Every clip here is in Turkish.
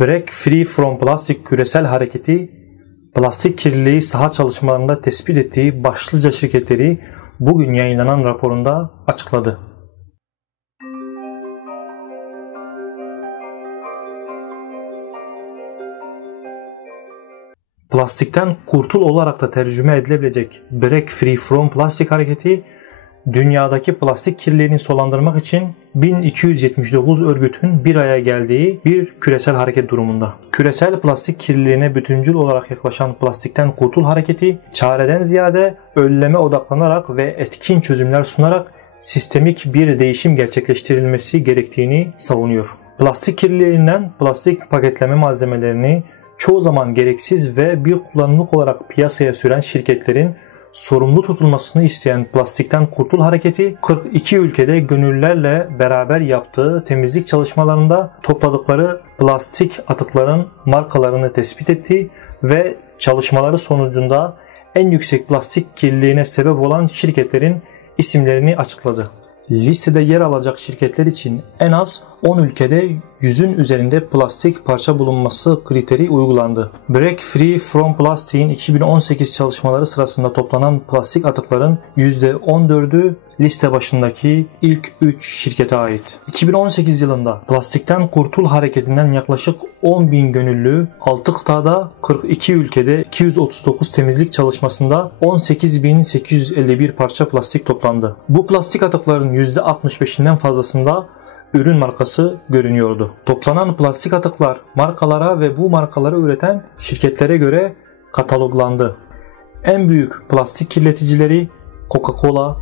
Break Free from Plastic küresel hareketi, plastik kirliliği saha çalışmalarında tespit ettiği başlıca şirketleri bugün yayınlanan raporunda açıkladı. Plastikten kurtul olarak da tercüme edilebilecek Break Free from Plastic hareketi, dünyadaki plastik kirliliğini sonlandırmak için 1279 örgütün bir araya geldiği bir küresel hareket durumunda. Küresel plastik kirliliğine bütüncül olarak yaklaşan plastikten kurtul hareketi, çareden ziyade önleme odaklanarak ve etkin çözümler sunarak sistemik bir değişim gerçekleştirilmesi gerektiğini savunuyor. Plastik kirliliğinden plastik paketleme malzemelerini çoğu zaman gereksiz ve bir kullanımlık olarak piyasaya süren şirketlerin sorumlu tutulmasını isteyen Plastikten Kurtul Hareketi, 42 ülkede gönüllülerle beraber yaptığı temizlik çalışmalarında topladıkları plastik atıkların markalarını tespit etti ve çalışmaları sonucunda en yüksek plastik kirliliğine sebep olan şirketlerin isimlerini açıkladı. Listede yer alacak şirketler için en az 10 ülkede 100'ün üzerinde plastik parça bulunması kriteri uygulandı. Break Free from Plastic'in 2018 çalışmaları sırasında toplanan plastik atıkların %14'ü liste başındaki ilk 3 şirkete ait. 2018 yılında Plastikten Kurtul Hareketi'nden yaklaşık 10.000 gönüllü 6 kıtada 42 ülkede 239 temizlik çalışmasında 18.851 parça plastik toplandı. Bu plastik atıkların %65'inden fazlasında ürün markası görünüyordu. Toplanan plastik atıklar markalara ve bu markaları üreten şirketlere göre kataloglandı. En büyük plastik kirleticileri Coca-Cola,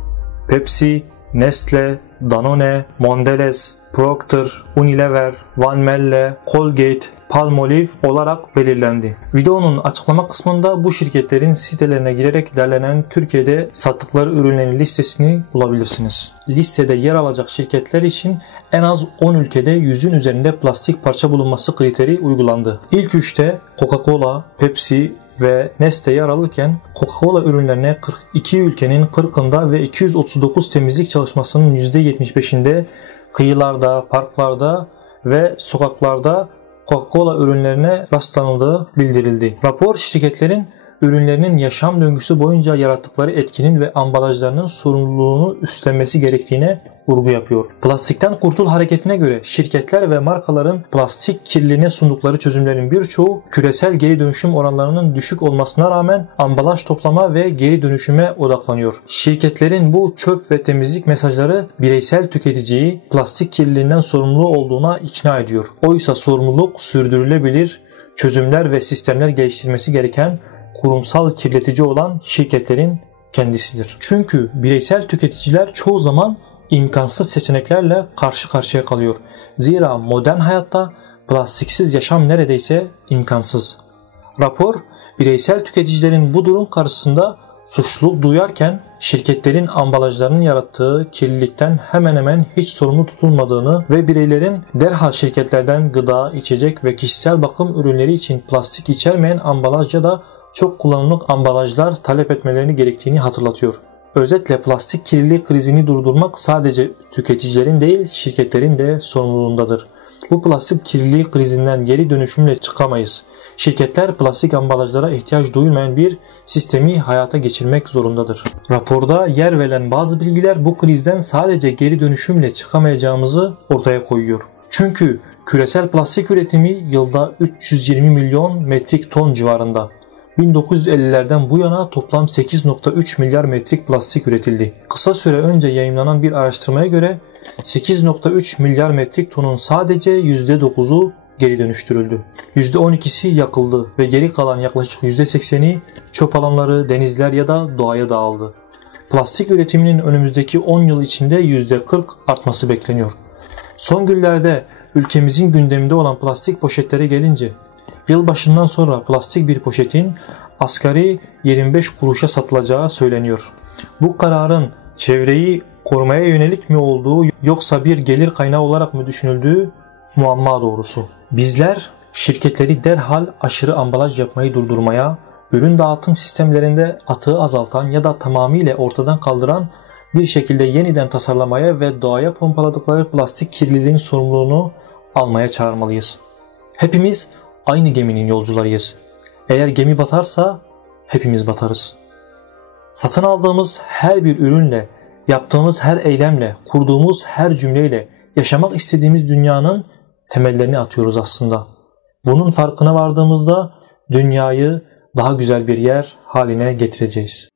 Pepsi, Nestle, Danone, Mondelez, Procter, Unilever, Van Melle, Colgate, Palmolive olarak belirlendi. Videonun açıklama kısmında bu şirketlerin sitelerine girerek derlenen Türkiye'de sattıkları ürünlerin listesini bulabilirsiniz. Listede yer alacak şirketler için en az 10 ülkede 100'ün üzerinde plastik parça bulunması kriteri uygulandı. İlk 3'te Coca-Cola, Pepsi ve Nestle yer alırken Coca-Cola ürünlerine 42 ülkenin 40'ında ve 239 temizlik çalışmasının %75'inde kıyılarda, parklarda ve sokaklarda Coca-Cola ürünlerine rastlanıldığı bildirildi. Rapor şirketlerin ürünlerinin yaşam döngüsü boyunca yarattıkları etkinin ve ambalajlarının sorumluluğunu üstlenmesi gerektiğine vurgu yapıyor. Plastikten Kurtul Hareketi'ne göre şirketler ve markaların plastik kirliliğine sundukları çözümlerin birçoğu küresel geri dönüşüm oranlarının düşük olmasına rağmen ambalaj toplama ve geri dönüşüme odaklanıyor. Şirketlerin bu çöp ve temizlik mesajları bireysel tüketiciyi plastik kirliliğinden sorumlu olduğuna ikna ediyor. Oysa sorumluluk sürdürülebilir çözümler ve sistemler geliştirmesi gereken kurumsal kirletici olan şirketlerin kendisidir. Çünkü bireysel tüketiciler çoğu zaman imkansız seçeneklerle karşı karşıya kalıyor. Zira modern hayatta plastiksiz yaşam neredeyse imkansız. Rapor, bireysel tüketicilerin bu durum karşısında suçluluk duyarken şirketlerin ambalajlarının yarattığı kirlilikten hemen hemen hiç sorumlu tutulmadığını ve bireylerin derhal şirketlerden gıda, içecek ve kişisel bakım ürünleri için plastik içermeyen ambalaj ya da çok kullanımlık ambalajlar talep etmelerini gerektiğini hatırlatıyor. Özetle plastik kirliliği krizini durdurmak sadece tüketicilerin değil şirketlerin de sorumluluğundadır. Bu plastik kirliliği krizinden geri dönüşümle çıkamayız. Şirketler plastik ambalajlara ihtiyaç duyulmayan bir sistemi hayata geçirmek zorundadır. Raporda yer verilen bazı bilgiler bu krizden sadece geri dönüşümle çıkamayacağımızı ortaya koyuyor. Çünkü küresel plastik üretimi yılda 320 milyon metrik ton civarında. 1950'lerden bu yana toplam 8.3 milyar metrik plastik üretildi. Kısa süre önce yayımlanan bir araştırmaya göre 8.3 milyar metrik tonun sadece %9'u geri dönüştürüldü. %12'si yakıldı ve geri kalan yaklaşık %80'i çöp alanları, denizler ya da doğaya dağıldı. Plastik üretiminin önümüzdeki 10 yıl içinde %40 artması bekleniyor. Son günlerde ülkemizin gündeminde olan plastik poşetlere gelince, yılbaşından sonra plastik bir poşetin asgari 25 kuruşa satılacağı söyleniyor. Bu kararın çevreyi korumaya yönelik mi olduğu yoksa bir gelir kaynağı olarak mı düşünüldüğü muamma doğrusu. Bizler şirketleri derhal aşırı ambalaj yapmayı durdurmaya, ürün dağıtım sistemlerinde atığı azaltan ya da tamamıyla ortadan kaldıran bir şekilde yeniden tasarlamaya ve doğaya pompaladıkları plastik kirliliğin sorumluluğunu almaya çağırmalıyız. Hepimiz aynı geminin yolcularıyız. Eğer gemi batarsa hepimiz batarız. Satın aldığımız her bir ürünle, yaptığımız her eylemle, kurduğumuz her cümleyle yaşamak istediğimiz dünyanın temellerini atıyoruz aslında. Bunun farkına vardığımızda dünyayı daha güzel bir yer haline getireceğiz.